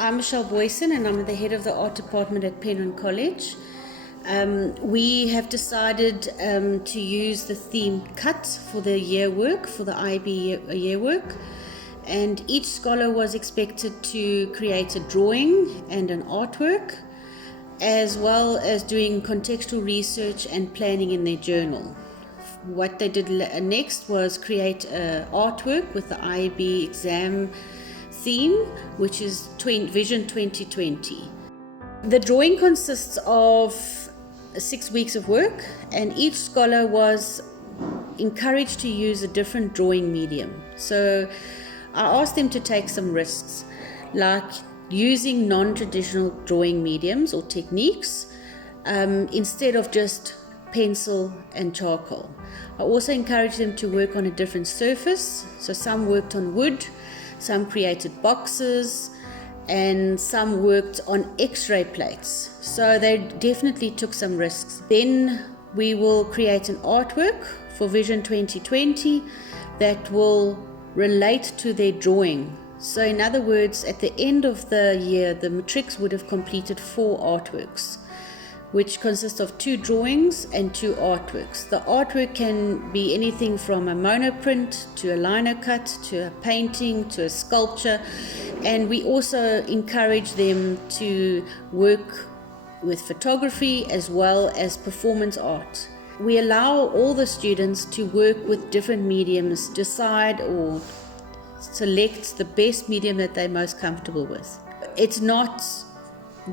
I'm Michelle Boyson and I'm the head of the art department at Penryn College. We have decided to use the theme cut for the year work, for the IB year work. And each scholar was expected to create a drawing and an artwork, as well as doing contextual research and planning in their journal. What they did next was create an artwork with the IB exam theme, which is Vision 2020. The drawing consists of 6 weeks of work, and each scholar was encouraged to use a different drawing medium. So I asked them to take some risks, like using non-traditional drawing mediums or techniques instead of just pencil and charcoal. I also encouraged them to work on a different surface. So some worked on wood, some created boxes, and some worked on X-ray plates. So they definitely took some risks. Then we will create an artwork for Vision 2020 that will relate to their drawing. So in other words, at the end of the year, the matrics would have completed 4 artworks, which consist of 2 drawings and 2 artworks. The artwork can be anything from a monoprint to a lino cut to a painting to a sculpture, and we also encourage them to work with photography as well as performance art. We allow all the students to work with different mediums, decide or select the best medium that they're most comfortable with. It's not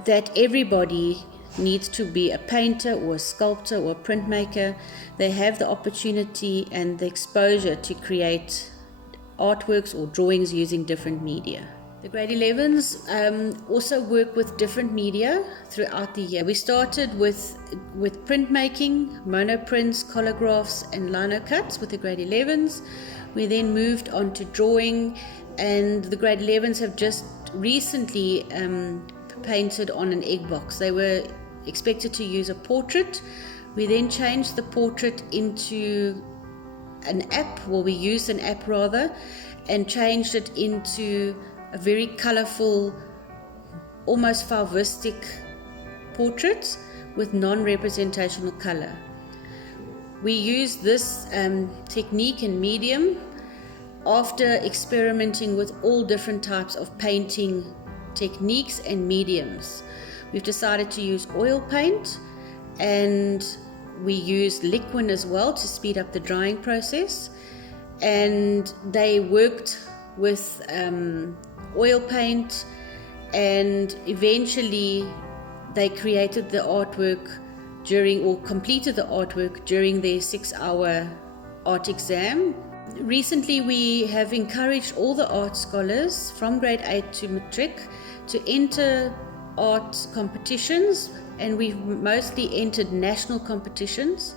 that everybody needs to be a painter or a sculptor or a printmaker. They have the opportunity and the exposure to create artworks or drawings using different media. The grade 11s also work with different media throughout the year. We started with printmaking, monoprints, collagraphs and lino cuts with the grade 11s. We then moved on to drawing, and the grade 11s have just recently painted on an egg box. They were expected to use a portrait. We then changed the portrait into an app, well, we used an app rather, and changed it into a very colorful, almost Fauvistic portrait with non-representational color. We used this technique and medium after experimenting with all different types of painting techniques and mediums. We've decided to use oil paint, and we used liquid as well to speed up the drying process. And they worked with oil paint, and eventually they created the artwork completed the artwork during their 6-hour art exam. Recently, we have encouraged all the art scholars from grade 8 to matric to enter art competitions, and we've mostly entered national competitions.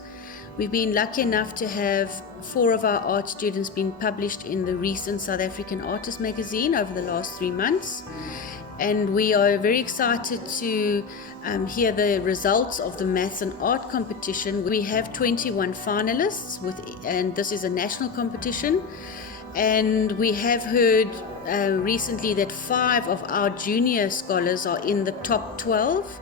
We've been lucky enough to have 4 of our art students being published in the recent South African Artist magazine over the last 3 months, and we are very excited to hear the results of the maths and art competition. We have 21 finalists and this is a national competition, and we have heard recently that 5 of our junior scholars are in the top 12.